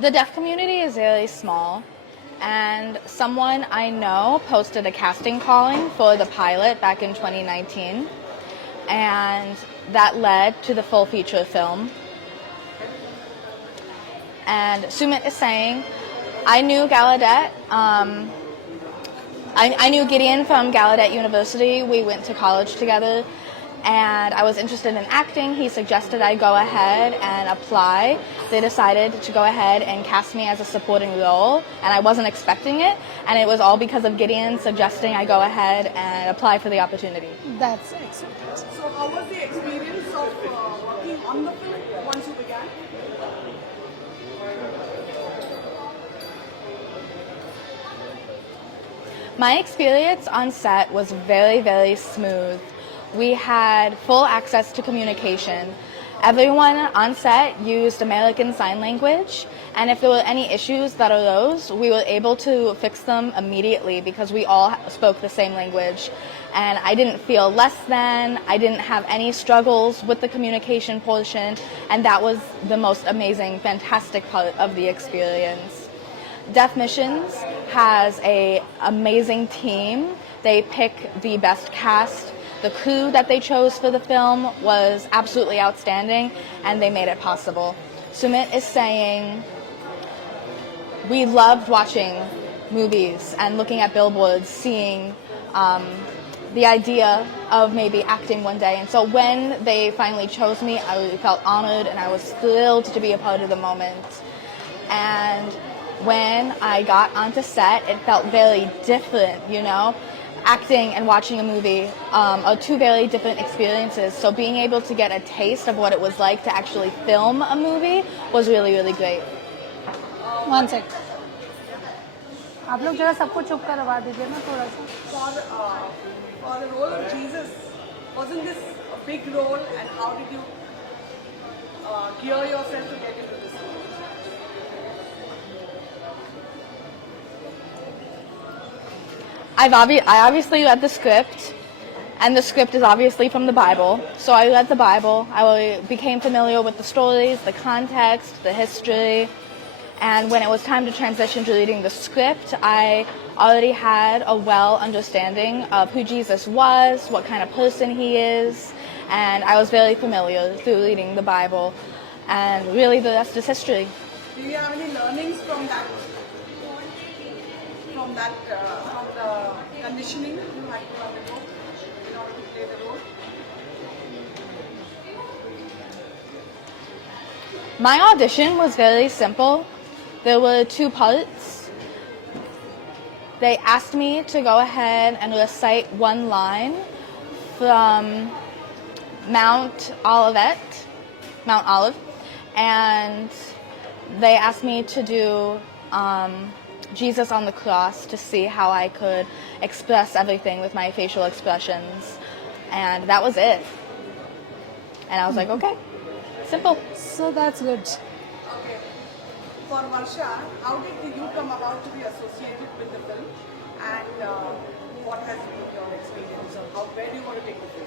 The deaf community is really small, and someone I know posted a casting calling for the pilot back in 2019, and that led to the full feature film. And Sumit is saying, I knew Gallaudet. I knew Gideon from Gallaudet University. We went to college together, and I was interested in acting. He suggested I go ahead and apply. They decided to go ahead and cast me as a supporting role, and I wasn't expecting it, and it was all because of Gideon suggesting I go ahead and apply for the opportunity. That's excellent. So how was the experience of working on the film once you began? My experience on set was very, very smooth. We had full access to communication. Everyone on set used American Sign Language, and if there were any issues that arose, we were able to fix them immediately because we all spoke the same language. And I didn't feel less than, I didn't have any struggles with the communication portion, and that was the most amazing, fantastic part of the experience. Deaf Missions has an amazing team. They pick the best cast. The crew that they chose for the film was absolutely outstanding, and they made it possible. Sumit is saying, we loved watching movies and looking at billboards, seeing the idea of maybe acting one day. And so when they finally chose me, I really felt honored, and I was thrilled to be a part of the moment. And when I got onto set, it felt very different, you know? Acting and watching a movie are two very different experiences. So being able to get a taste of what it was like to actually film a movie was really, really great. One sec. आप लोग जरा सबको चुप करवा दीजिए ना थोड़ा सा. For the role of Jesus, wasn't this a big role, and how did you gear yourself to get into this role? I obviously read the script, and the script is obviously from the Bible. So I read the Bible. I became familiar with the stories, the context, the history. And when it was time to transition to reading the script, I already had a well understanding of who Jesus was, what kind of person he is, and I was very familiar through reading the Bible. And really the rest is history. Do you have any learnings from that? From the conditioning you had to undergo in order to play the role? My audition was very simple. There were two parts. They asked me to go ahead and recite one line from Mount Olive, and they asked me to do Jesus on the cross to see how I could express everything with my facial expressions. And that was it. And I was like, okay, simple. So that's good. Okay. For Varsha, how did you come about to be associated with the film? And what has been your experience? Or where do you want to take the film?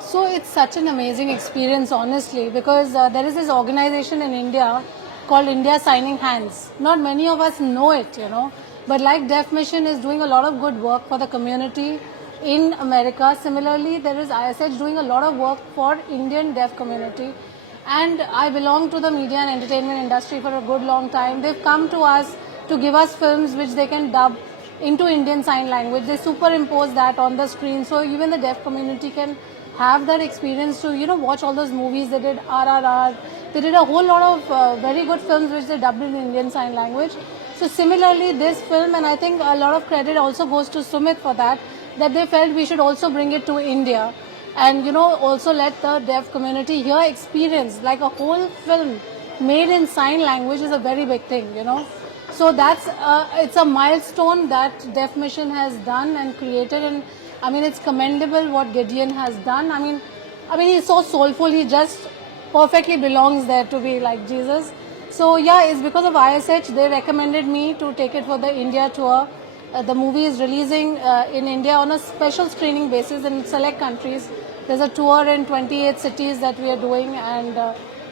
So it's such an amazing experience, honestly, because there is this organization in India called India Signing Hands. Not many of us know it, you know, but like Deaf Mission is doing a lot of good work for the community in America. Similarly, there is ISH doing a lot of work for Indian deaf community. And I belong to the media and entertainment industry for a good long time. They've come to us to give us films which they can dub into Indian Sign Language. They superimpose that on the screen, so even the deaf community can have that experience to, you know, watch all those movies. They did RRR. They did a whole lot of very good films which they dubbed in Indian Sign Language. So similarly, this film, and I think a lot of credit also goes to Sumit for that they felt we should also bring it to India. And, you know, also let the deaf community here experience, like a whole film made in sign language is a very big thing, you know. So that's, it's a milestone that Deaf Mission has done and created. And I mean, it's commendable what Gideon has done. I mean, he's so soulful. He just perfectly belongs there to be like Jesus. So yeah, it's because of ISH. They recommended me to take it for the India tour. The movie is releasing in India on a special screening basis in select countries. There's a tour in 28 cities that we are doing, and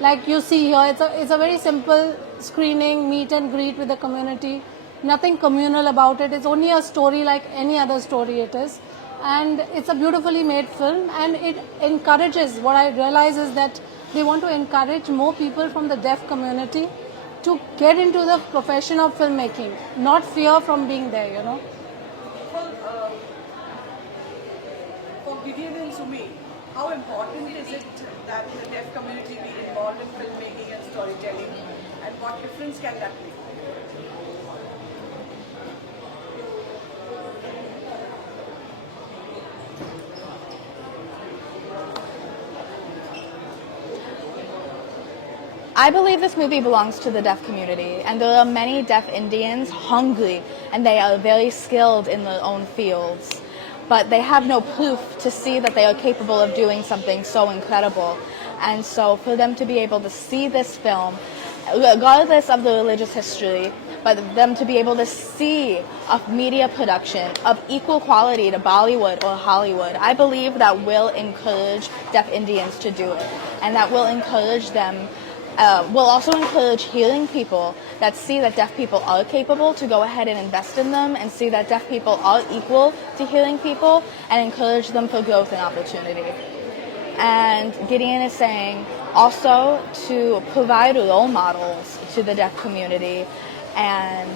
like you see here, it's a very simple screening, meet and greet with the community. Nothing communal about it. It's only a story like any other story it is. And it's a beautifully made film, and it encourages, what I realize is that they want to encourage more people from the deaf community to get into the profession of filmmaking, not fear from being there, you know. For Gideon and Sumit, how important is it that the deaf community be involved in filmmaking and storytelling, and what difference can that make? I believe this movie belongs to the deaf community, and there are many deaf Indians hungry, and they are very skilled in their own fields, but they have no proof to see that they are capable of doing something so incredible. And so for them to be able to see this film, regardless of the religious history, but them to be able to see a media production of equal quality to Bollywood or Hollywood, I believe that will encourage deaf Indians to do it, and that will encourage them. Will also encourage hearing people that see that deaf people are capable to go ahead and invest in them, and see that deaf people are equal to hearing people, and encourage them for growth and opportunity. And Gideon is saying also to provide role models to the deaf community. And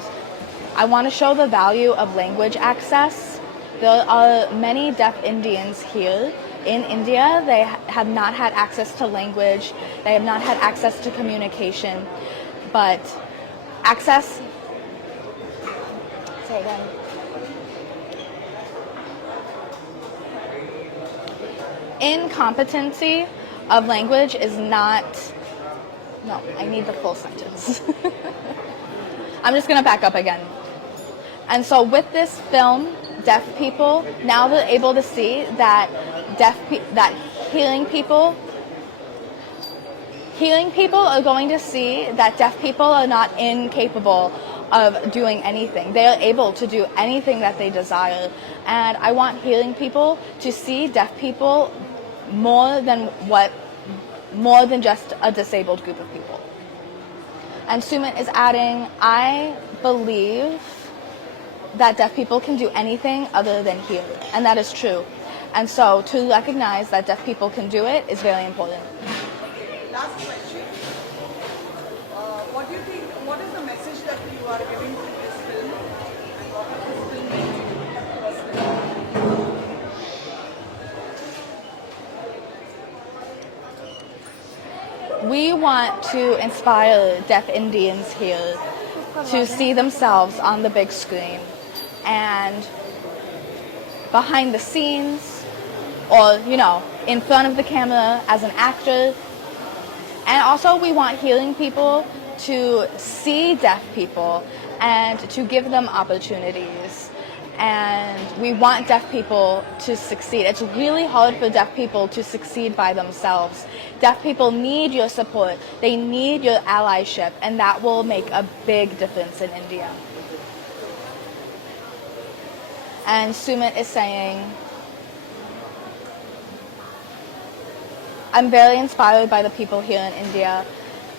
I want to show the value of language access. There are many deaf Indians here in India. They have not had access to language. They have not had access to communication. But access, say again. Incompetency of language is not, no, I need the full sentence. I'm just going to back up again. And so with this film, deaf people, now they're able to see that that hearing people are going to see that deaf people are not incapable of doing anything. They are able to do anything that they desire. And I want hearing people to see deaf people more than just a disabled group of people. And Sumit is adding, I believe that deaf people can do anything other than hear, and that is true. And so to recognize that deaf people can do it is very important. Last question. What do you think, what is the message that you are giving to this film, and what has this film meant to you personally? We want to inspire deaf Indians here to see themselves on the big screen and behind the scenes, or, you know, in front of the camera as an actor. And also we want hearing people to see deaf people and to give them opportunities. And we want deaf people to succeed. It's really hard for deaf people to succeed by themselves. Deaf people need your support. They need your allyship, and that will make a big difference in India. And Sumit is saying, I'm very inspired by the people here in India,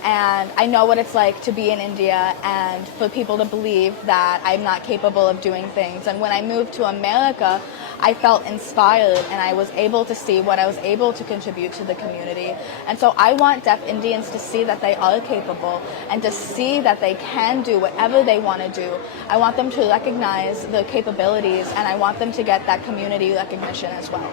and I know what it's like to be in India and for people to believe that I'm not capable of doing things. And when I moved to America, I felt inspired and I was able to see what I was able to contribute to the community. And so I want deaf Indians to see that they are capable and to see that they can do whatever they want to do. I want them to recognize their capabilities, and I want them to get that community recognition as well.